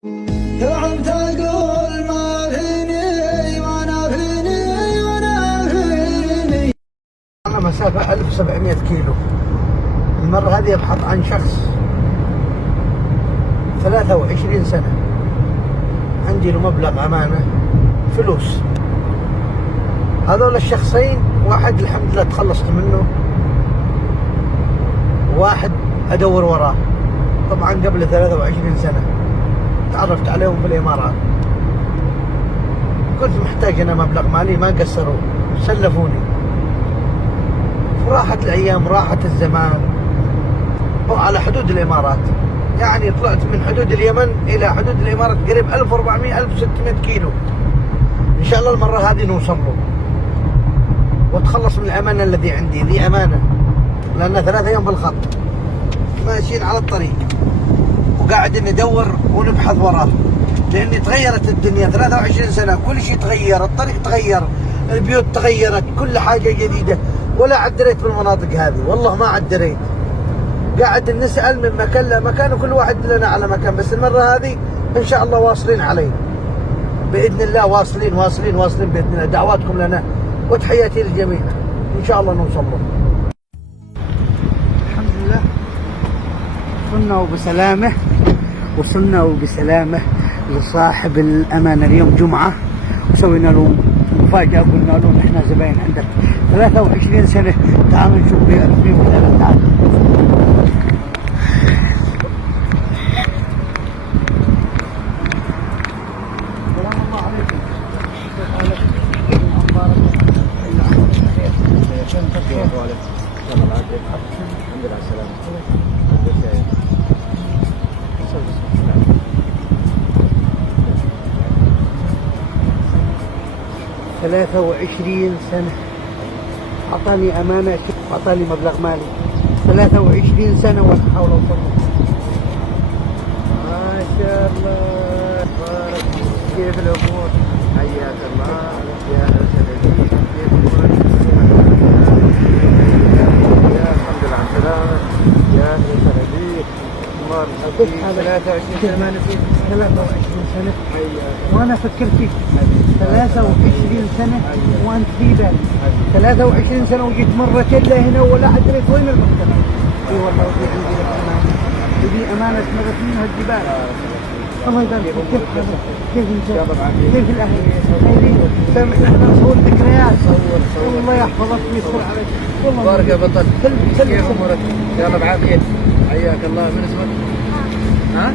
تعبت اقول ما فيني وانا فيني وانا فيني. أنا مسافة 1700 كيلو. المرة هذه أبحث عن شخص 23 سنة عندي له مبلغ أمانة فلوس. هذول الشخصين واحد الحمد لله تخلصت منه، واحد أدور وراه. طبعا قبل 23 سنة تعرفت عليهم في الإمارات. كنت محتاج أنا مبلغ مالي، ما قصروا سلفوني. راحت الأيام راحت الزمان وعلى حدود الإمارات، يعني طلعت من حدود اليمن إلى حدود الإمارات قريب 1400 1600 كيلو. إن شاء الله المرة هذه نوصل له واتخلص من الأمانة الذي عندي. ذي أمانة لأن 3 أيام بالخط ماشيين على الطريق وقاعدين ندور ونبحث وراه، لأن تغيرت الدنيا 23 سنة. كل شيء تغير، الطريق تغير، البيوت تغيرت، كل حاجة جديدة. ولا عدريت بالمناطق هذه، والله ما عدريت. قاعد نسأل من مكان لمكان وكل واحد لنا على مكان. بس المرة هذه إن شاء الله واصلين عليه بإذن الله، واصلين واصلين واصلين بإذن الله. دعواتكم لنا وتحياتي للجميع، إن شاء الله نوصل له. الحمد لله وصلنا وبسلامة لصاحب الأمانة. اليوم جمعة وسوينا له مفاجأة، قلنا له نحن زباين عندك 23 سنة، تعال نشوف بيعرف فيه ولا لا. تعال. السلام الله عليكم. كيف حالك؟ أخبارك؟ الحمد لله على السلامة. 23 سنة أعطاني أمانة، أعطاني مبلغ مالي 23 سنة ولا حول ولا قوة. ما شاء الله بارك. كيف الأمور؟ حياك الله يا سيدي. كيف أمورك؟ يا الحمد لله على السلامة يا سيدي. أمور كيف 23 سنة ما نسيت. 23 سنة وأنا أفكر فيك. 23 سنة وأنت في بالي. 23 سنة وجيت مرتين لهنا ولا أدريت وين المكتب. اي والله ودي عندي لك أمانة، ودي أمانة مرت منها الجبال. الله يبارك فيك. كيف حالك؟ كيف انت؟ كيف الأهل؟ سامحنا احنا نصور ذكريات. الله يحفظك ويستر عليك. والله بارك يا بطل. كيف أمورك؟ يلا بعافية. حياك الله. من اسمك؟ ها؟